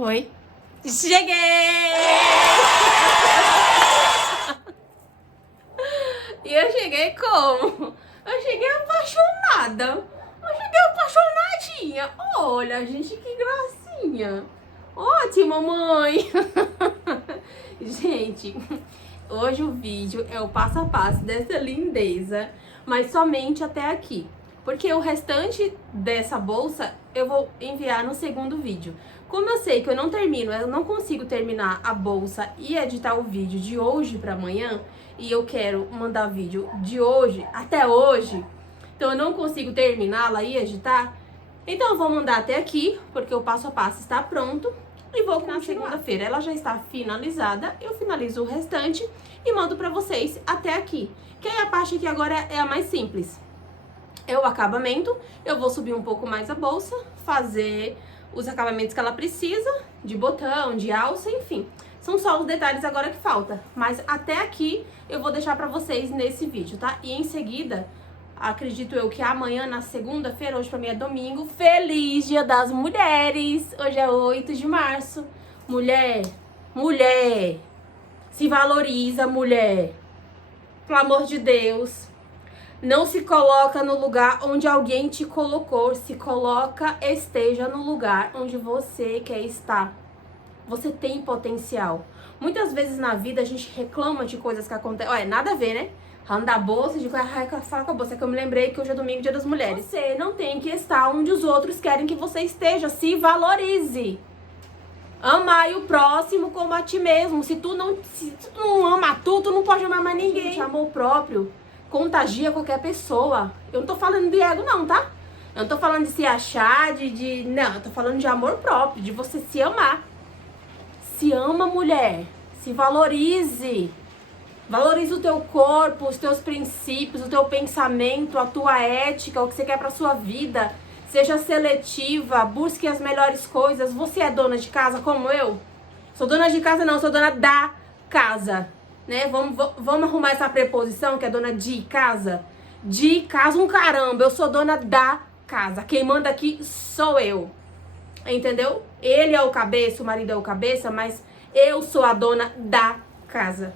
Oi. Cheguei! E eu cheguei como? Eu cheguei apaixonada. Eu cheguei apaixonadinha. Olha, gente, que gracinha. Ótima, mãe. Gente, hoje o vídeo é o passo a passo dessa lindeza, mas somente até aqui. Porque o restante dessa bolsa eu vou enviar no segundo vídeo. Como eu sei que eu não consigo terminar a bolsa e editar o vídeo de hoje pra amanhã, e eu quero mandar vídeo de hoje até hoje, então eu não consigo terminá-la e editar, então eu vou mandar até aqui, porque o passo a passo está pronto, e vou na segunda-feira. Ela já está finalizada, eu finalizo o restante e mando pra vocês até aqui. Que aí a parte aqui agora é a mais simples. É o acabamento, eu vou subir um pouco mais a bolsa, fazer os acabamentos que ela precisa, de botão, de alça, enfim. São só os detalhes agora que falta, mas até aqui eu vou deixar pra vocês nesse vídeo, tá? E em seguida, acredito eu que amanhã, na segunda-feira, hoje pra mim é domingo, feliz Dia das Mulheres! Hoje é 8 de março. Mulher, se valoriza, mulher. Pelo amor de Deus. Não se coloca no lugar onde alguém te colocou. Se coloca, esteja no lugar onde você quer estar. Você tem potencial. Muitas vezes na vida a gente reclama de coisas que acontecem. Olha, nada a ver, né? Falando da bolsa, de fala com a bolsa, que eu me lembrei que hoje é domingo, Dia das Mulheres. Você não tem que estar onde os outros querem que você esteja. Se valorize. Amar o próximo como a ti mesmo. Se tu não ama tu não pode amar mais ninguém. Gente, amor próprio contagia qualquer pessoa. Eu não tô falando de ego não, tá? Eu não tô falando de se achar, não, eu tô falando de amor próprio, de você se amar. Se ama, mulher. Se valorize. Valorize o teu corpo, os teus princípios, o teu pensamento, a tua ética, o que você quer pra sua vida. Seja seletiva, busque as melhores coisas. Você é dona de casa como eu? Sou dona de casa não, sou dona da casa. Né? Vamos arrumar essa preposição que é dona de casa? De casa um caramba, eu sou dona da casa. Quem manda aqui sou eu. Entendeu? Ele é o cabeça, o marido é o cabeça, mas eu sou a dona da casa.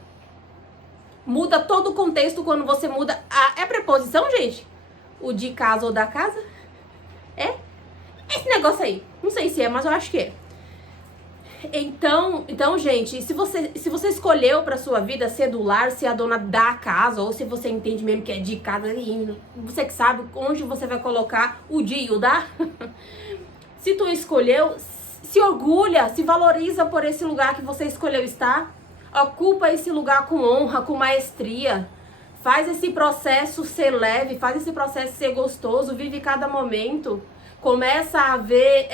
Muda todo o contexto quando você muda é preposição, gente? O de casa ou da casa? É? Esse negócio aí. Não sei se é, mas eu acho que é. Então, gente, se você escolheu pra sua vida ser do lar, ser a dona da casa, ou se você entende mesmo que é de casa, você que sabe onde você vai colocar o de e o da. Se tu escolheu, se orgulha, se valoriza por esse lugar que você escolheu estar. Ocupa esse lugar com honra, com maestria. Faz esse processo ser leve, faz esse processo ser gostoso, vive cada momento. Começa a ver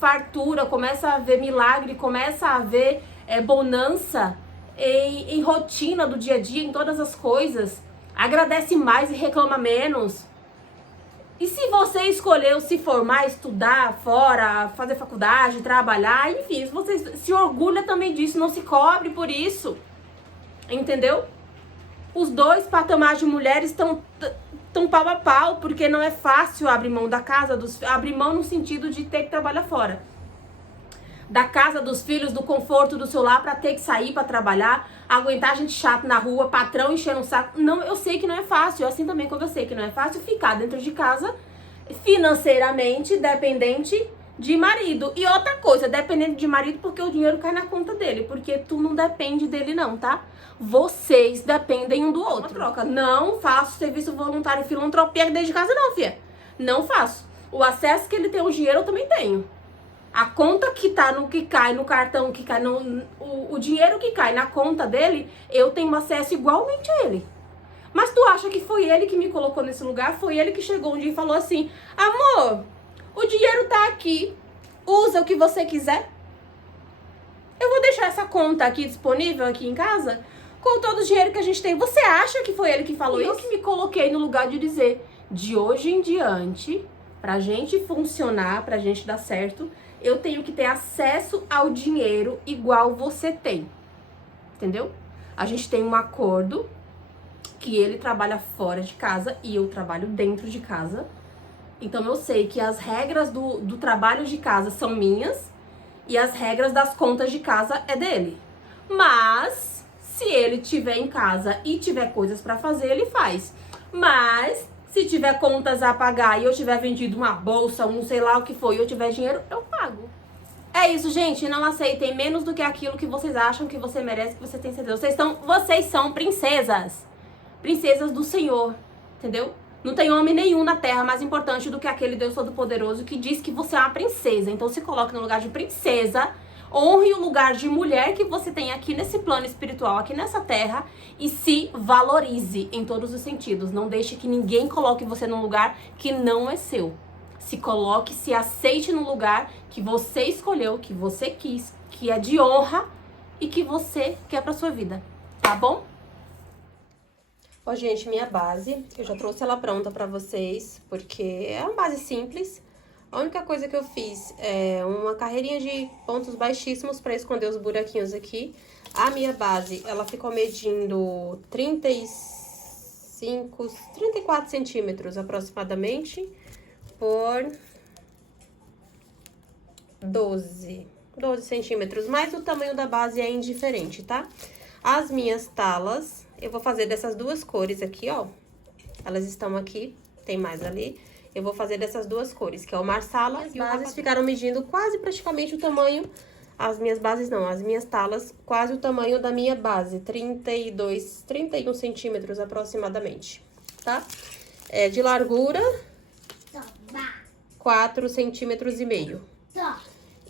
fartura, começa a ver milagre, começa a ver bonança em rotina do dia a dia, em todas as coisas. Agradece mais e reclama menos. E se você escolheu se formar, estudar fora, fazer faculdade, trabalhar, enfim, se você se orgulha também disso, não se cobre por isso. Entendeu? Os dois patamares de mulheres estão pau a pau, porque não é fácil abrir mão da casa, abrir mão no sentido de ter que trabalhar fora. Da casa dos filhos, do conforto do seu lar, pra ter que sair pra trabalhar, aguentar gente chata na rua, patrão enchendo o saco. Não, eu sei que não é fácil, assim também como eu sei que não é fácil ficar dentro de casa, financeiramente dependente de marido. E outra coisa, dependente de marido porque o dinheiro cai na conta dele, porque tu não depende dele não, tá? Vocês dependem um do outro. Uma troca. Não faço serviço voluntário e filantropia dentro de casa não, filha. Não faço. O acesso que ele tem ao dinheiro eu também tenho. A conta que tá no que cai, no cartão que cai, o dinheiro que cai na conta dele, eu tenho acesso igualmente a ele. Mas tu acha que foi ele que me colocou nesse lugar? Foi ele que chegou um dia e falou assim: amor, o dinheiro tá aqui, usa o que você quiser. Eu vou deixar essa conta aqui disponível aqui em casa com todo o dinheiro que a gente tem. Você acha que foi ele que falou isso? Eu que me coloquei no lugar de dizer, de hoje em diante, pra gente funcionar, pra gente dar certo, eu tenho que ter acesso ao dinheiro igual você tem. Entendeu? A gente tem um acordo que ele trabalha fora de casa e eu trabalho dentro de casa. Então eu sei que as regras do trabalho de casa são minhas E as regras das contas de casa é dele. Mas, se ele tiver em casa e tiver coisas pra fazer, ele faz. Mas, se tiver contas a pagar e eu tiver vendido uma bolsa, um sei lá o que for, e eu tiver dinheiro, eu pago. É isso, gente. Não aceitem menos do que aquilo que vocês acham que você merece, que você tem certeza. Vocês são princesas. Princesas do Senhor. Entendeu? Não tem homem nenhum na terra mais importante do que aquele Deus Todo-Poderoso que diz que você é uma princesa. Então se coloque no lugar de princesa. Honre o lugar de mulher que você tem aqui nesse plano espiritual, aqui nessa terra. E se valorize em todos os sentidos. Não deixe que ninguém coloque você num lugar que não é seu. Se coloque, se aceite no lugar que você escolheu, que você quis, que é de honra e que você quer pra sua vida, tá bom? Ó, gente, minha base, eu já trouxe ela pronta pra vocês, porque é uma base simples. A única coisa que eu fiz é uma carreirinha de pontos baixíssimos pra esconder os buraquinhos aqui. A minha base, ela ficou medindo 34 centímetros aproximadamente por 12 centímetros, mas o tamanho da base é indiferente, tá? As minhas talas, eu vou fazer dessas duas cores aqui, ó. Elas estão aqui, tem mais ali. Eu vou fazer dessas duas cores, que é o marsala e o rapadura. As bases ficaram medindo quase praticamente o tamanho, as minhas bases não, as minhas talas, quase o tamanho da minha base, 31 centímetros aproximadamente, tá? É de largura, 4,5 centímetros.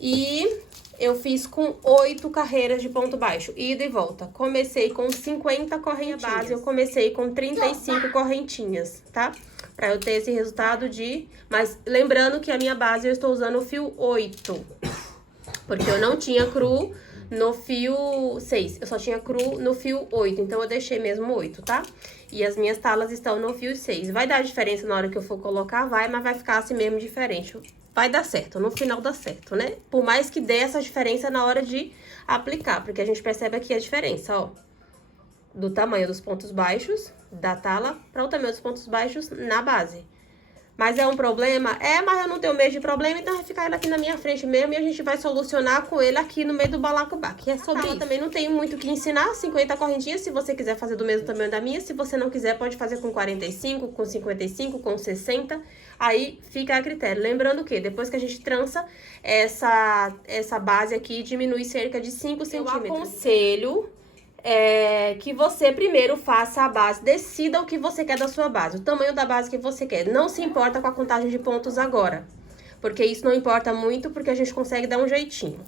E eu fiz com 8 carreiras de ponto baixo, ida e volta. Comecei com 50 correntinhas. A base eu comecei com 35 correntinhas, tá? Pra eu ter esse resultado de... Mas lembrando que a minha base eu estou usando o fio 8. Porque eu não tinha cru no fio 6. Eu só tinha cru no fio 8. Então eu deixei mesmo 8, tá? E as minhas talas estão no fio 6. Vai dar diferença na hora que eu for colocar? Vai, mas vai ficar assim mesmo diferente. Vai dar certo, no final dá certo, né? Por mais que dê essa diferença na hora de aplicar. Porque a gente percebe aqui a diferença, ó. Do tamanho dos pontos baixos da tala para o tamanho dos pontos baixos na base. Mas é um problema? É, mas eu não tenho medo de problema, então vai ficar ele aqui na minha frente mesmo e a gente vai solucionar com ele aqui no meio do balacobaque. É sobre isso. Também não tenho muito o que ensinar, 50 correntinhas, se você quiser fazer do mesmo tamanho da minha. Se você não quiser, pode fazer com 45, com 55, com 60. Aí fica a critério. Lembrando que depois que a gente trança, essa base aqui diminui cerca de 5 centímetros. Eu aconselho... que você primeiro faça a base, decida o que você quer da sua base, o tamanho da base que você quer. Não se importa com a contagem de pontos agora, porque isso não importa muito, porque a gente consegue dar um jeitinho.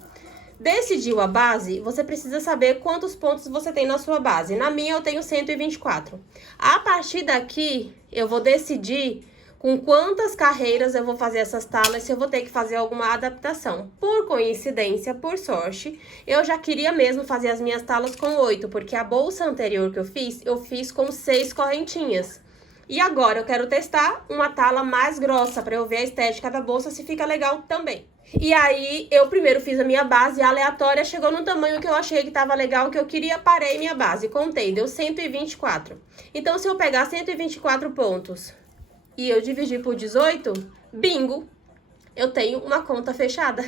Decidiu a base, você precisa saber quantos pontos você tem na sua base. Na minha eu tenho 124. A partir daqui, eu vou decidir com quantas carreiras eu vou fazer essas talas, se eu vou ter que fazer alguma adaptação. Por coincidência, por sorte, eu já queria mesmo fazer as minhas talas com 8, porque a bolsa anterior que eu fiz com 6 correntinhas. E agora eu quero testar uma tala mais grossa, para eu ver a estética da bolsa, se fica legal também. E aí, eu primeiro fiz a minha base aleatória, chegou no tamanho que eu achei que tava legal, que eu queria, parei minha base, contei, deu 124. Então, se eu pegar 124 pontos... e eu dividir por 18, bingo, eu tenho uma conta fechada.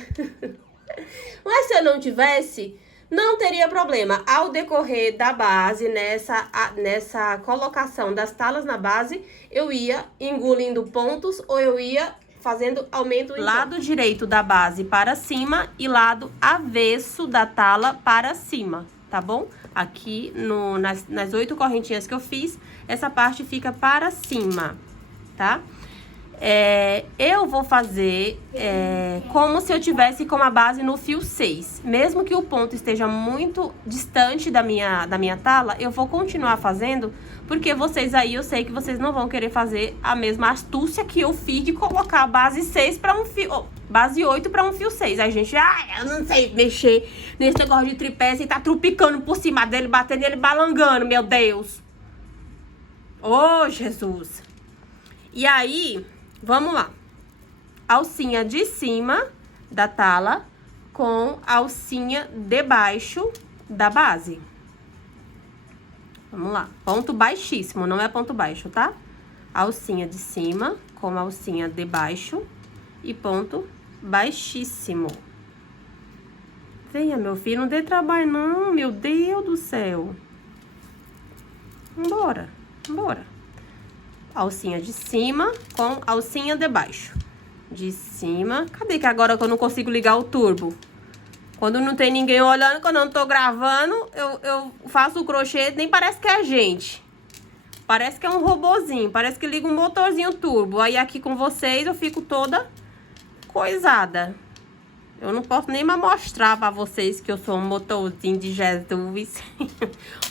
Mas se eu não tivesse, não teria problema. Ao decorrer da base, nessa colocação das talas na base, eu ia engolindo pontos ou eu ia fazendo aumento em lado direito da base para cima e lado avesso da tala para cima, tá bom? Aqui nas 8 correntinhas que eu fiz, essa parte fica para cima, tá? Eu vou fazer como se eu tivesse com a base no fio 6. Mesmo que o ponto esteja muito distante da minha tala, eu vou continuar fazendo, porque vocês aí, eu sei que vocês não vão querer fazer a mesma astúcia que eu fiz de colocar a base 6 para um fio, base 8 para um fio 6. Aí, gente, eu não sei mexer nesse negócio de tripé, e tá trupicando por cima dele, batendo ele, balangando, meu Deus. Ô, Jesus. E aí, vamos lá. Alcinha de cima da tala com a alcinha de baixo da base. Vamos lá. Ponto baixíssimo, não é ponto baixo, tá? Alcinha de cima com a alcinha de baixo e ponto baixíssimo. Venha, meu filho, não dê trabalho não, meu Deus do céu. Vambora, vambora. Alcinha de cima com alcinha de baixo. De cima. Cadê que agora que eu não consigo ligar o turbo? Quando não tem ninguém olhando, quando eu não tô gravando, eu faço o crochê, nem parece que é a gente. Parece que é um robozinho, parece que liga um motorzinho turbo. Aí aqui com vocês eu fico toda coisada. Eu não posso nem mais mostrar pra vocês que eu sou um motorzinho de Jesus.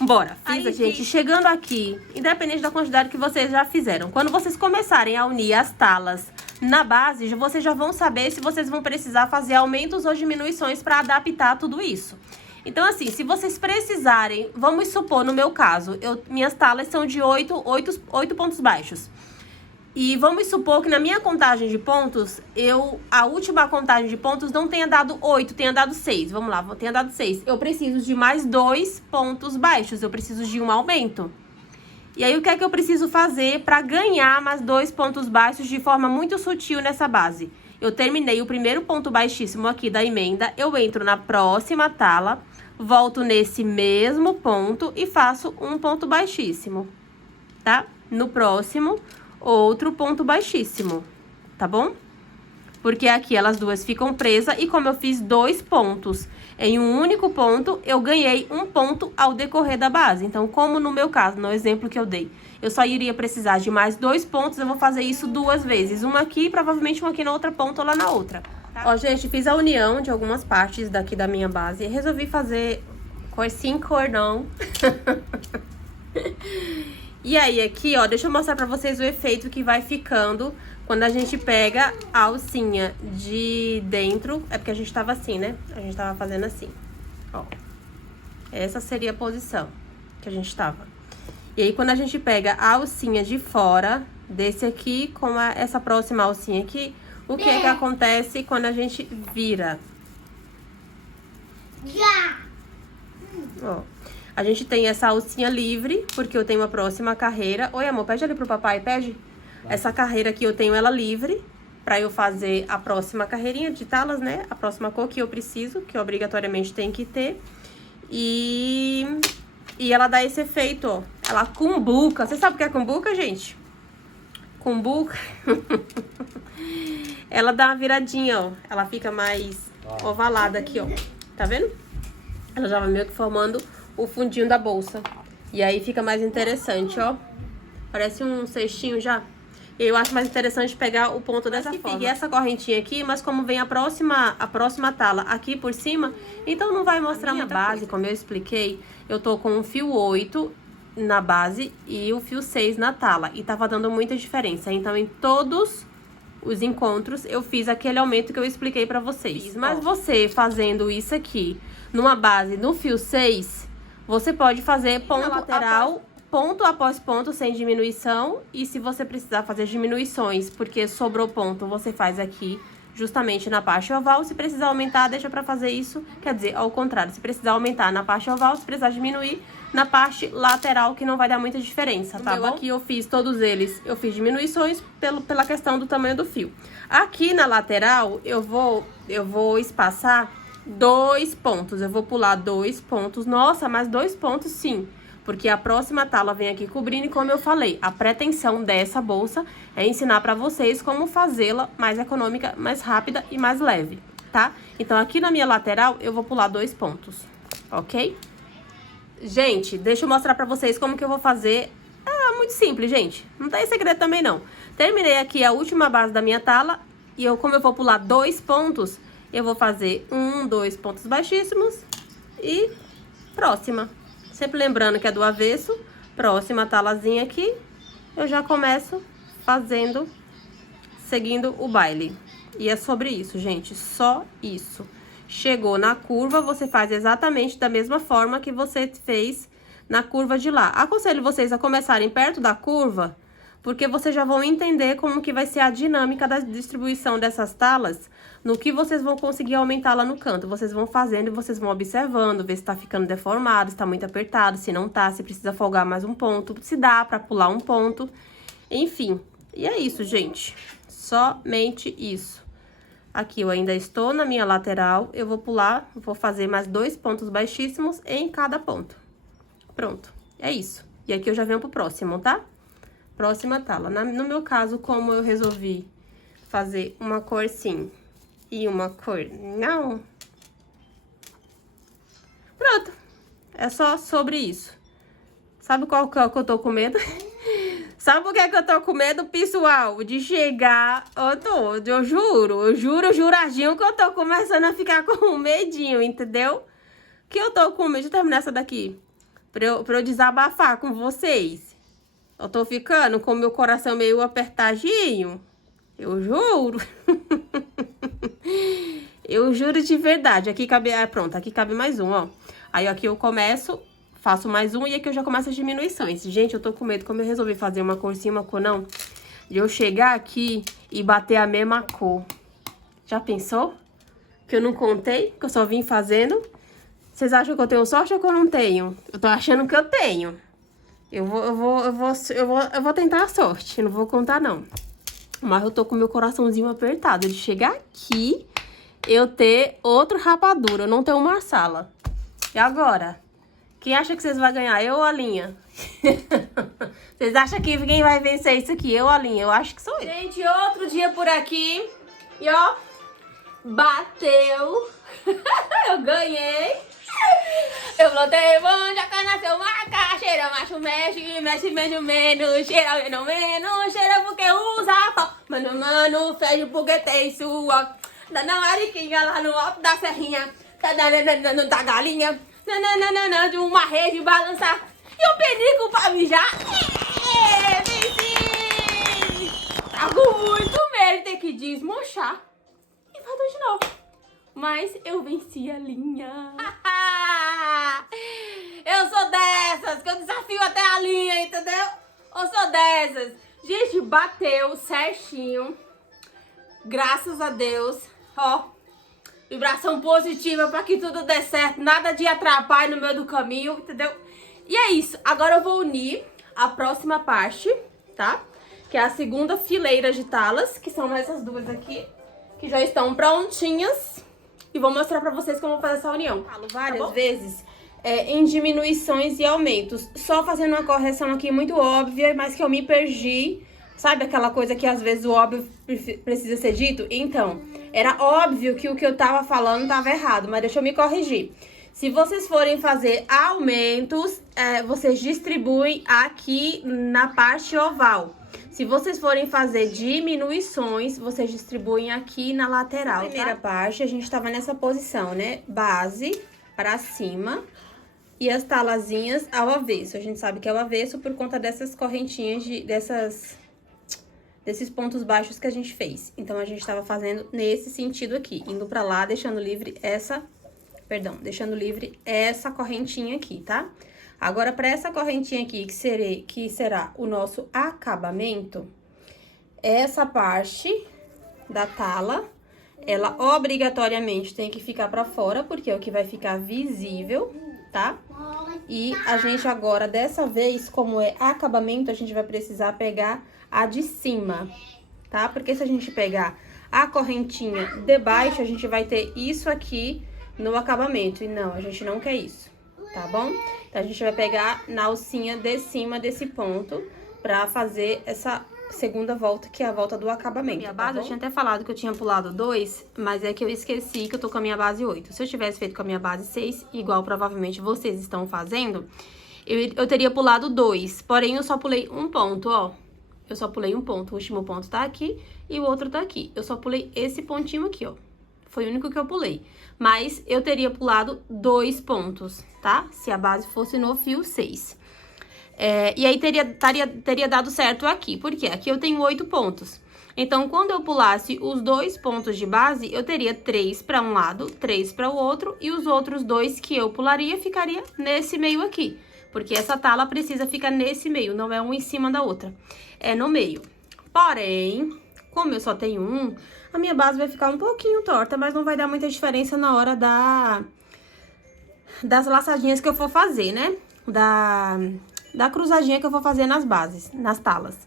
Bora, fiz, aí, gente, chegando aqui, independente da quantidade que vocês já fizeram. Quando vocês começarem a unir as talas na base, vocês já vão saber se vocês vão precisar fazer aumentos ou diminuições pra adaptar tudo isso. Então, assim, se vocês precisarem, vamos supor, no meu caso, minhas talas são de 8 pontos baixos. E vamos supor que na minha contagem de pontos, a última contagem de pontos não tenha dado 8, tenha dado 6. Vamos lá, tenha dado 6. Eu preciso de mais 2 pontos baixos, eu preciso de um aumento. E aí, o que é que eu preciso fazer para ganhar mais 2 pontos baixos de forma muito sutil nessa base? Eu terminei o primeiro ponto baixíssimo aqui da emenda, eu entro na próxima tala, volto nesse mesmo ponto e faço um ponto baixíssimo, tá? No próximo, outro ponto baixíssimo, tá bom? Porque aqui elas duas ficam presas e como eu fiz 2 pontos em um único ponto, eu ganhei um ponto ao decorrer da base. Então, como no meu caso, no exemplo que eu dei, eu só iria precisar de mais 2 pontos, eu vou fazer isso 2 vezes. Uma aqui e provavelmente uma aqui na outra ponta ou lá na outra. Tá? Ó, gente, fiz a união de algumas partes daqui da minha base e resolvi fazer cor sim, cor não. E aí, aqui, ó, deixa eu mostrar pra vocês o efeito que vai ficando quando a gente pega a alcinha de dentro. É porque a gente tava assim, né? A gente tava fazendo assim, ó. Essa seria a posição que a gente tava. E aí, quando a gente pega a alcinha de fora desse aqui com essa próxima alcinha aqui, o que é que acontece quando a gente vira? Ó. A gente tem essa alcinha livre, porque eu tenho a próxima carreira. Oi, amor, pede ali pro papai, pede. Essa carreira aqui eu tenho ela livre, pra eu fazer a próxima carreirinha de talas, né? A próxima cor que eu preciso, que obrigatoriamente tem que ter. E ela dá esse efeito, ó. Ela cumbuca. Você sabe o que é cumbuca, gente? Cumbuca. Ela dá uma viradinha, ó. Ela fica mais ovalada aqui, ó. Tá vendo? Ela já vai meio que formando o fundinho da bolsa. E aí fica mais interessante, ó. Parece um cestinho já. E eu acho mais interessante pegar o ponto dessa forma. Peguei essa correntinha aqui, mas como vem a próxima tala aqui por cima, então não vai mostrar muita base, como eu expliquei. Eu tô com o fio 8 na base e o fio 6 na tala. E tava dando muita diferença. Então, em todos os encontros, eu fiz aquele aumento que eu expliquei pra vocês. Mas você fazendo isso aqui numa base no fio 6, você pode fazer ponto lateral, ponto após ponto, sem diminuição. E se você precisar fazer diminuições, porque sobrou ponto, você faz aqui, justamente na parte oval. Se precisar aumentar, deixa pra fazer isso. Quer dizer, ao contrário, se precisar aumentar na parte oval, se precisar diminuir na parte lateral, que não vai dar muita diferença, tá bom? Aqui eu fiz todos eles, eu fiz diminuições pela questão do tamanho do fio. Aqui na lateral, eu vou espaçar 2 pontos, eu vou pular 2 pontos. Nossa, mas 2 pontos sim, porque a próxima tala vem aqui cobrindo e como eu falei, a pretensão dessa bolsa é ensinar pra vocês como fazê-la mais econômica, mais rápida e mais leve, tá? Então, aqui na minha lateral, eu vou pular 2 pontos, ok? Gente, deixa eu mostrar pra vocês como que eu vou fazer. É muito simples, gente, não tem segredo também não. Terminei aqui a última base da minha tala e como eu vou pular 2 pontos, eu vou fazer 2 pontos baixíssimos e próxima. Sempre lembrando que é do avesso, próxima talazinha aqui, eu já começo fazendo, seguindo o baile. E é sobre isso, gente, só isso. Chegou na curva, você faz exatamente da mesma forma que você fez na curva de lá. Aconselho vocês a começarem perto da curva, porque vocês já vão entender como que vai ser a dinâmica da distribuição dessas talas, no que vocês vão conseguir aumentar lá no canto. Vocês vão fazendo e vocês vão observando, ver se tá ficando deformado, se tá muito apertado, se não tá, se precisa folgar mais um ponto, se dá pra pular um ponto, enfim. E é isso, gente, somente isso. Aqui eu ainda estou na minha lateral, eu vou pular, vou fazer mais 2 pontos baixíssimos em cada ponto. Pronto, é isso. E aqui eu já venho pro próximo, tá? Próxima tala. No meu caso, como eu resolvi fazer uma cor sim e uma cor não... Pronto, é só sobre isso. Sabe qual que é o que eu tô com medo? Sabe por que eu tô com medo, pessoal? De chegar... Eu juro, juradinho que eu tô começando a ficar com medinho, entendeu? Que eu tô com medo. Deixa eu terminar essa daqui. Pra eu desabafar com vocês. Eu tô ficando com o meu coração meio apertadinho. Eu juro. Eu juro de verdade. Aqui cabe... pronto, aqui cabe mais um, ó. Aí aqui eu começo... Faço mais um e aqui eu já começo as diminuições. Gente, eu tô com medo, como eu resolvi fazer uma cor sim, uma cor não, de eu chegar aqui e bater a mesma cor. Já pensou? Que eu não contei, que eu só vim fazendo. Vocês acham que eu tenho sorte ou que eu não tenho? Eu tô achando que eu tenho. Eu vou tentar a sorte, não vou contar não. Mas eu tô com meu coraçãozinho apertado de chegar aqui, eu ter outro rapadura, eu não tenho uma sala. E agora? Quem acha que vocês vão ganhar? Eu ou a Linha? Vocês acham que quem vai vencer isso aqui? Eu ou a Linha? Eu acho que sou eu. Gente, outro dia por aqui. E ó, bateu. Eu ganhei. Eu plantei já nasceu maca. Cheira macho mexe, mexe menos. Cheira menos, cheira porque usa pó. Mano, fede porque tem suor. Dá na mariquinha lá no alto da serrinha. Tá dando da galinha. De uma rede balançar e um penico pra mijar. Venci! Tá com muito medo, tem que desmanchar e fazer de novo. Mas eu venci a linha. Eu sou dessas, que eu desafio até a linha, entendeu? Eu sou dessas. Gente, bateu certinho. Graças a Deus. Ó. Vibração positiva pra que tudo dê certo. Nada de atrapalho no meio do caminho, entendeu? E é isso. Agora eu vou unir a próxima parte, tá? Que é a segunda fileira de talas, que são essas duas aqui, que já estão prontinhas. E vou mostrar pra vocês como fazer essa união. Falo várias vezes em diminuições e aumentos. Só fazendo uma correção aqui muito óbvia, mas que eu me perdi. Sabe aquela coisa que às vezes o óbvio precisa ser dito? Então, era óbvio que o que eu tava falando tava errado, mas deixa eu me corrigir. Se vocês forem fazer aumentos, vocês distribuem aqui na parte oval. Se vocês forem fazer diminuições, vocês distribuem aqui na lateral. Na primeira parte, a gente tava nessa posição, né? Base para cima e as talazinhas ao avesso. A gente sabe que é o avesso por conta dessas correntinhas, desses pontos baixos que a gente fez. Então, a gente tava fazendo nesse sentido aqui, indo pra lá, deixando livre deixando livre essa correntinha aqui, tá? Agora, pra essa correntinha aqui, que será o nosso acabamento, essa parte da tala, ela obrigatoriamente tem que ficar pra fora, porque é o que vai ficar visível, tá? E a gente agora, dessa vez, como é acabamento, a gente vai precisar pegar a de cima, tá? Porque se a gente pegar a correntinha de baixo, a gente vai ter isso aqui no acabamento. E não, a gente não quer isso, tá bom? Então, a gente vai pegar na alcinha de cima desse ponto pra fazer essa segunda volta, que é a volta do acabamento. Minha base, eu tinha até falado que eu tinha pulado 2, mas é que eu esqueci que eu tô com a minha base 8. Se eu tivesse feito com a minha base 6, igual provavelmente vocês estão fazendo, eu teria pulado 2. Porém, eu só pulei um ponto, ó. Eu só pulei um ponto, o último ponto tá aqui e o outro tá aqui. Eu só pulei esse pontinho aqui, ó. Foi o único que eu pulei. Mas eu teria pulado 2 pontos, tá? Se a base fosse no fio 6. E aí teria dado certo aqui. Por quê? Aqui eu tenho 8 pontos. Então, quando eu pulasse os 2 pontos de base, eu teria 3 para um lado, 3 para o outro. E os outros 2 que eu pularia ficaria nesse meio aqui. Porque essa tala precisa ficar nesse meio, não é um em cima da outra. É no meio. Porém, como eu só tenho um, a minha base vai ficar um pouquinho torta, mas não vai dar muita diferença na hora das laçadinhas que eu for fazer, né? Da cruzadinha que eu vou fazer nas bases, nas talas.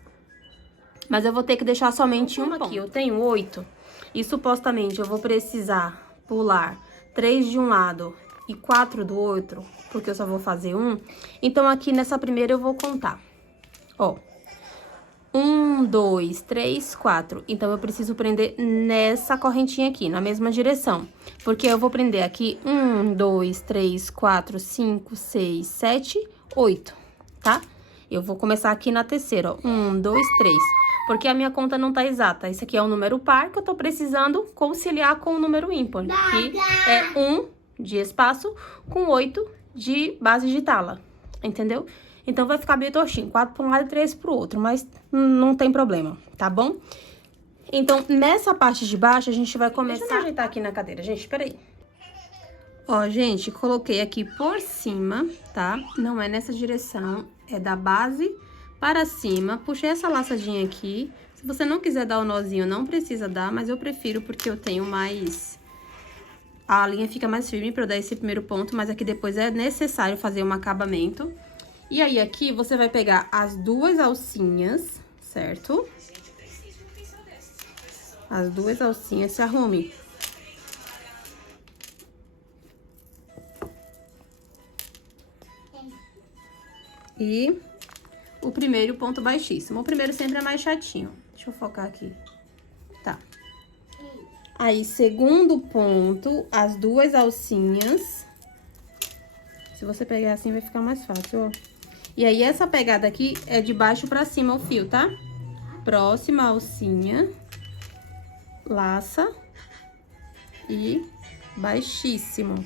Mas eu vou ter que deixar somente um ponto. Aqui eu tenho 8. e supostamente eu vou precisar pular 3 de um lado e 4 do outro, porque eu só vou fazer um, então aqui nessa primeira eu vou contar. Ó, 1, 2, 3, 4. Então, eu preciso prender nessa correntinha aqui, na mesma direção. Porque eu vou prender aqui 1, 2, 3, 4, 5, 6, 7, 8, tá? Eu vou começar aqui na terceira, ó. 1, 2, 3. Porque a minha conta não tá exata. Esse aqui é o número par que eu tô precisando conciliar com o número ímpar, que é 1 de espaço com 8 de base de tala, entendeu? Então, vai ficar bem tortinho, 4 para um lado e 3 para o outro, mas não tem problema, tá bom? Então, nessa parte de baixo, a gente vai começar... Deixa eu ajeitar aqui na cadeira, gente, peraí. Ó, gente, coloquei aqui por cima, tá? Não é nessa direção, é da base para cima. Puxei essa laçadinha aqui. Se você não quiser dar o nozinho, não precisa dar, mas eu prefiro porque eu tenho mais... A linha fica mais firme para eu dar esse primeiro ponto, mas aqui depois é necessário fazer um acabamento. E aí, aqui, você vai pegar as duas alcinhas, certo? As duas alcinhas, se arrume. E o primeiro ponto baixíssimo. O primeiro sempre é mais chatinho. Deixa eu focar aqui. Tá. Aí, segundo ponto, as duas alcinhas. Se você pegar assim, vai ficar mais fácil, ó. E aí, essa pegada aqui é de baixo pra cima o fio, tá? Próxima alcinha, laça e baixíssimo.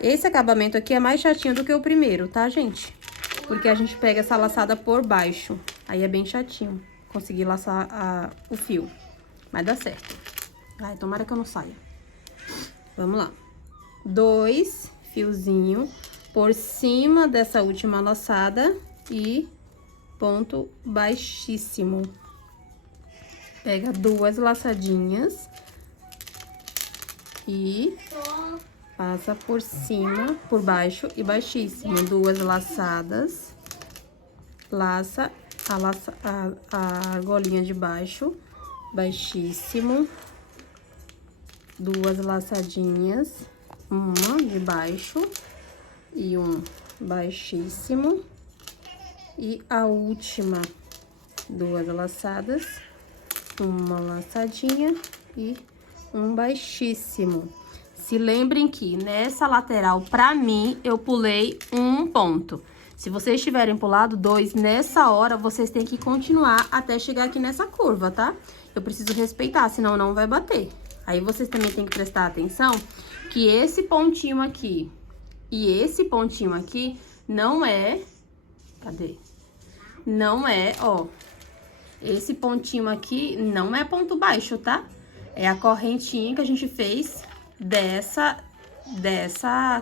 Esse acabamento aqui é mais chatinho do que o primeiro, tá, gente? Porque a gente pega essa laçada por baixo. Aí é bem chatinho conseguir laçar o fio. Mas dá certo. Ai, tomara que eu não saia. Vamos lá. 2 fiozinhos por cima dessa última laçada e ponto baixíssimo. Pega 2 laçadinhas e passa por cima, por baixo e baixíssimo. 2 laçadas, laça a argolinha de baixo, baixíssimo. 2 laçadinhas, uma de baixo e um baixíssimo. E a última, 2 laçadas, uma laçadinha e um baixíssimo. Se lembrem que nessa lateral, pra mim, eu pulei um ponto. Se vocês tiverem pulado 2, nessa hora, vocês têm que continuar até chegar aqui nessa curva, tá? Eu preciso respeitar, senão não vai bater. Aí, vocês também têm que prestar atenção que esse pontinho aqui e esse pontinho aqui não é... Cadê? Não é, ó... Esse pontinho aqui não é ponto baixo, tá? É a correntinha que a gente fez dessa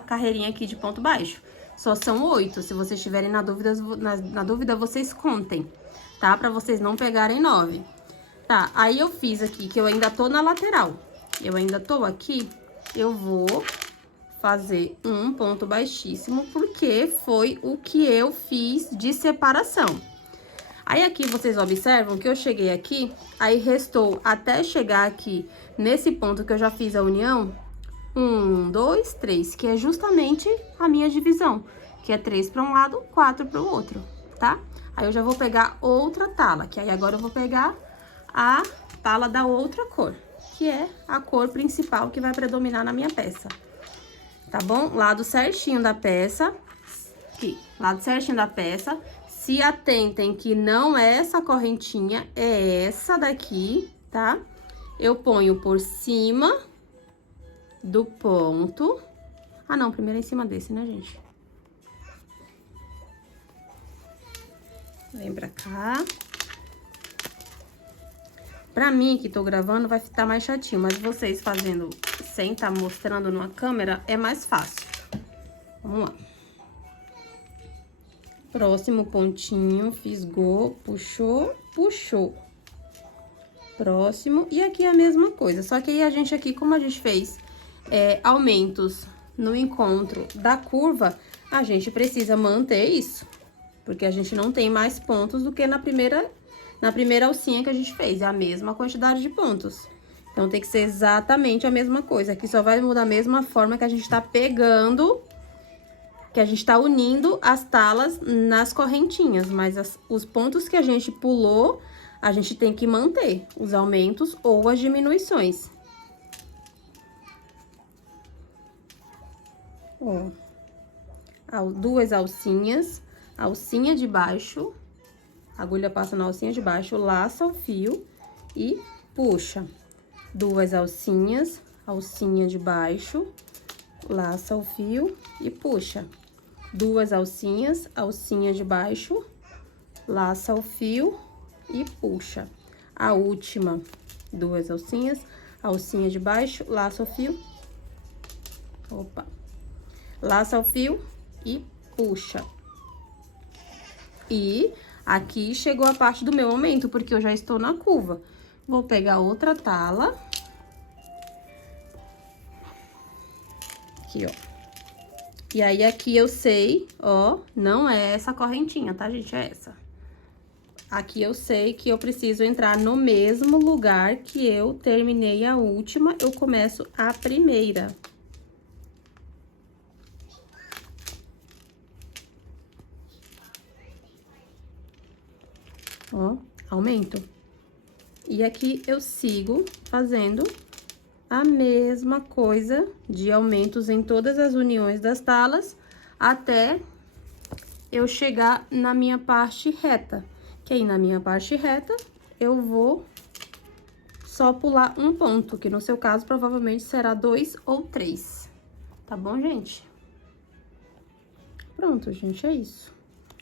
carreirinha aqui de ponto baixo. Só são 8. Se vocês estiverem na dúvida, vocês contem, tá? Pra vocês não pegarem 9. Tá, aí eu fiz aqui, que eu ainda tô na lateral. Eu ainda tô aqui, eu vou fazer um ponto baixíssimo, porque foi o que eu fiz de separação. Aí, aqui, vocês observam que eu cheguei aqui, aí restou até chegar aqui nesse ponto que eu já fiz a união, 1, 2, 3, que é justamente a minha divisão, que é 3 para um lado, 4 para o outro, tá? Aí, eu já vou pegar outra tala, que aí agora eu vou pegar a tala da outra cor, que é a cor principal que vai predominar na minha peça, tá bom? Lado certinho da peça, aqui, lado certinho da peça. Se atentem que não é essa correntinha, é essa daqui, tá? Eu ponho por cima do ponto. Ah, não, primeiro é em cima desse, né, gente? Vem pra cá. Pra mim, que tô gravando, vai ficar mais chatinho, mas vocês fazendo sem tá mostrando numa câmera, é mais fácil. Vamos lá. Próximo pontinho, fisgou, puxou, puxou. Próximo, e aqui é a mesma coisa, só que aí a gente aqui, como a gente fez aumentos no encontro da curva, a gente precisa manter isso, porque a gente não tem mais pontos do que na primeira alcinha que a gente fez, é a mesma quantidade de pontos. Então, tem que ser exatamente a mesma coisa. Aqui só vai mudar a mesma forma que a gente tá pegando, que a gente tá unindo as talas nas correntinhas. Mas os pontos que a gente pulou, a gente tem que manter os aumentos ou as diminuições. Ó, duas alcinhas, alcinha de baixo, a agulha passa na alcinha de baixo, laça o fio e puxa. Duas alcinhas, alcinha de baixo, laça o fio e puxa. Duas alcinhas, alcinha de baixo, laça o fio e puxa. A última, duas alcinhas, alcinha de baixo, laça o fio. Opa. Laça o fio e puxa. E aqui chegou a parte do meu aumento, porque eu já estou na curva. Vou pegar outra tala. Aqui, ó. E aí, aqui eu sei, ó, não é essa correntinha, tá, gente? É essa. Aqui eu sei que eu preciso entrar no mesmo lugar que eu terminei a última, eu começo a primeira. Ó, aumento. E aqui eu sigo fazendo a mesma coisa de aumentos em todas as uniões das talas, até eu chegar na minha parte reta. Que aí, na minha parte reta, eu vou só pular um ponto, que no seu caso, provavelmente, será 2 ou 3. Tá bom, gente? Pronto, gente, é isso.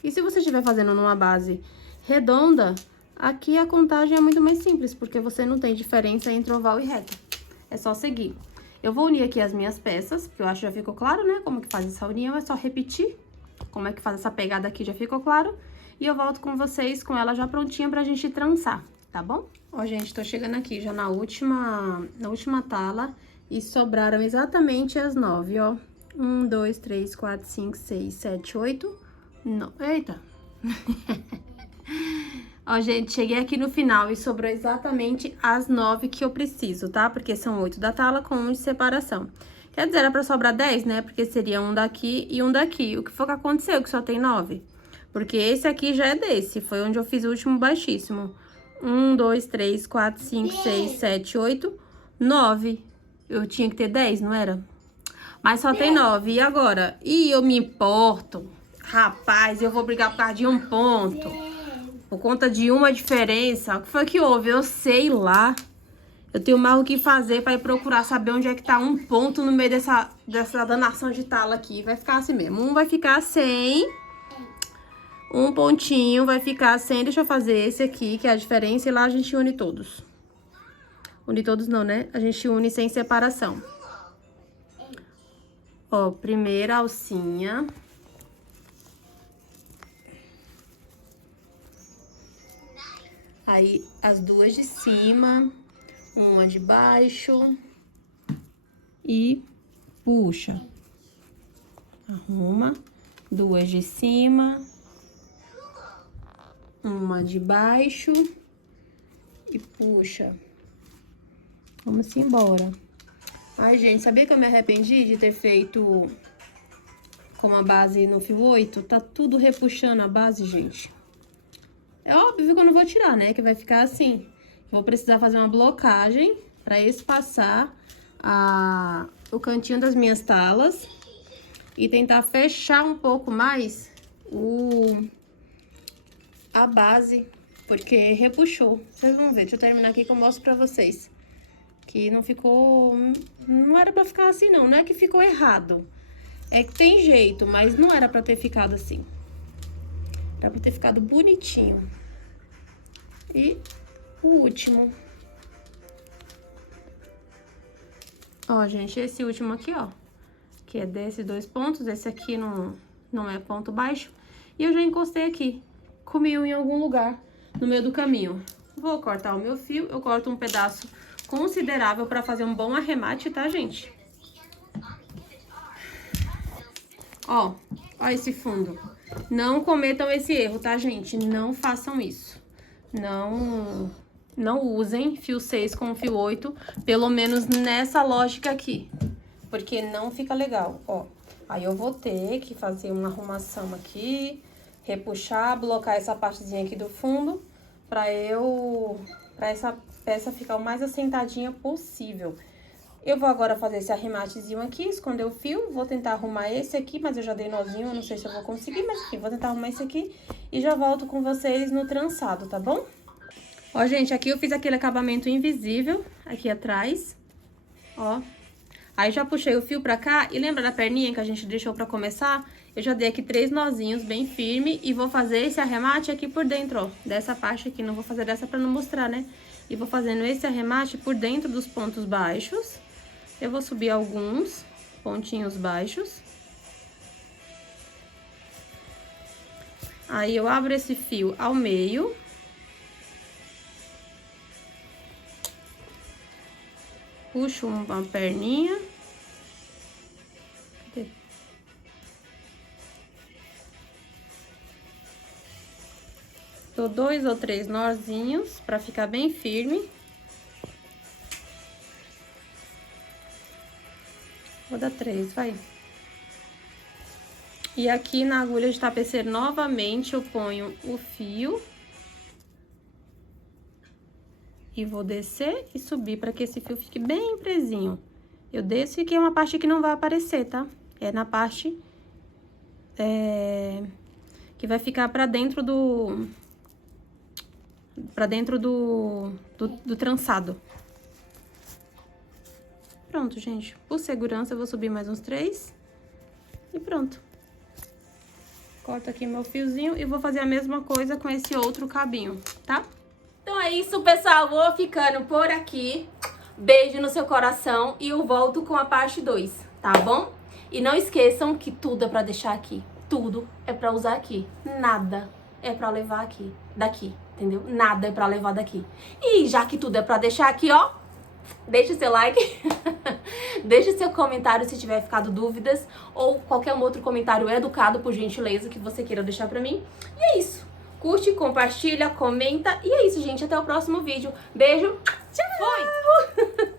E se você estiver fazendo numa base redonda, aqui a contagem é muito mais simples, porque você não tem diferença entre oval e reta. É só seguir. Eu vou unir aqui as minhas peças, porque eu acho que já ficou claro, né? Como que faz essa união, é só repetir. Como é que faz essa pegada aqui, já ficou claro. E eu volto com vocês com ela já prontinha pra gente trançar, tá bom? Ó, gente, tô chegando aqui já na última tala e sobraram exatamente as 9, ó. 1, 2, 3, 4, 5, 6, 7, 8, 9. Eita! Ó, gente, cheguei aqui no final e sobrou exatamente as 9 que eu preciso, tá? Porque são 8 da tala com 1 de separação. Quer dizer, era pra sobrar 10, né? Porque seria um daqui e um daqui. O que foi que aconteceu que só tem 9? Porque esse aqui já é desse, foi onde eu fiz o último baixíssimo. 1, 2, 3, 4, 5, 6, 7, 8, 9. Eu tinha que ter 10, não era? Mas só tem 9. E agora? Ih, eu me importo. Rapaz, eu vou brigar por causa de um ponto. Por conta de uma diferença. O que foi que houve? Eu sei lá. Eu tenho mais o que fazer pra ir procurar saber onde é que tá um ponto no meio dessa danação de tala aqui. Vai ficar assim mesmo. Um vai ficar sem. Um pontinho vai ficar sem. Deixa eu fazer esse aqui, que é a diferença. E lá a gente une todos. Une todos não, né? A gente une sem separação. Ó, primeira alcinha. Aí, as duas de cima, uma de baixo e puxa. Arruma, duas de cima, uma de baixo e puxa. Vamos embora. Ai, gente, sabia que eu me arrependi de ter feito com a base no fio 8? Tá tudo repuxando a base, gente. É óbvio que eu não vou tirar, né? Que vai ficar assim. Vou precisar fazer uma blocagem pra espaçar o cantinho das minhas talas. E tentar fechar um pouco mais a base, porque repuxou. Vocês vão ver, deixa eu terminar aqui que eu mostro pra vocês. Que não ficou... Não era pra ficar assim, não. Não é que ficou errado. É que tem jeito, mas não era pra ter ficado assim. Era pra ter ficado bonitinho. E o último. Ó, gente, esse último aqui, ó. Que é desses 2 pontos. Esse aqui não é ponto baixo. E eu já encostei aqui. Comiu em algum lugar no meio do caminho. Vou cortar o meu fio. Eu corto um pedaço considerável pra fazer um bom arremate, tá, gente? Ó esse fundo. Não cometam esse erro, tá, gente? Não façam isso. Não não usem fio 6 com fio 8, pelo menos nessa lógica aqui, porque não fica legal, ó. Aí eu vou ter que fazer uma arrumação aqui, repuxar, blocar essa partezinha aqui do fundo, pra essa peça ficar o mais assentadinha possível. Eu vou agora fazer esse arrematezinho aqui, esconder o fio, vou tentar arrumar esse aqui, mas eu já dei nozinho, eu não sei se eu vou conseguir, mas enfim, vou tentar arrumar esse aqui e já volto com vocês no trançado, tá bom? Ó, gente, aqui eu fiz aquele acabamento invisível aqui atrás, ó. Aí já puxei o fio pra cá e lembra da perninha que a gente deixou pra começar? Eu já dei aqui 3 nozinhos bem firme e vou fazer esse arremate aqui por dentro, ó. Dessa parte aqui, não vou fazer dessa pra não mostrar, né? E vou fazendo esse arremate por dentro dos pontos baixos. Eu vou subir alguns pontinhos baixos. Aí, eu abro esse fio ao meio. Puxo uma perninha. Cadê? Dou 2 ou 3 nozinhos pra ficar bem firme. Vou dar 3, vai. E aqui na agulha de tapeceiro, novamente, eu ponho o fio. E vou descer e subir para que esse fio fique bem presinho. Eu desço e que é uma parte que não vai aparecer, tá? É na parte que vai ficar pra dentro do... do trançado. Pronto, gente. Por segurança, eu vou subir mais uns 3. E pronto. Corto aqui meu fiozinho e vou fazer a mesma coisa com esse outro cabinho, tá? Então é isso, pessoal. Vou ficando por aqui. Beijo no seu coração e eu volto com a parte 2, tá bom? E não esqueçam que tudo é pra deixar aqui. Tudo é pra usar aqui. Nada é pra levar aqui, daqui, entendeu? Nada é pra levar daqui. E já que tudo é pra deixar aqui, ó, deixa o seu like, deixa o seu comentário se tiver ficado dúvidas ou qualquer um outro comentário educado, por gentileza, que você queira deixar pra mim. E é isso. Curte, compartilha, comenta. E é isso, gente. Até o próximo vídeo. Beijo. Tchau. Fui.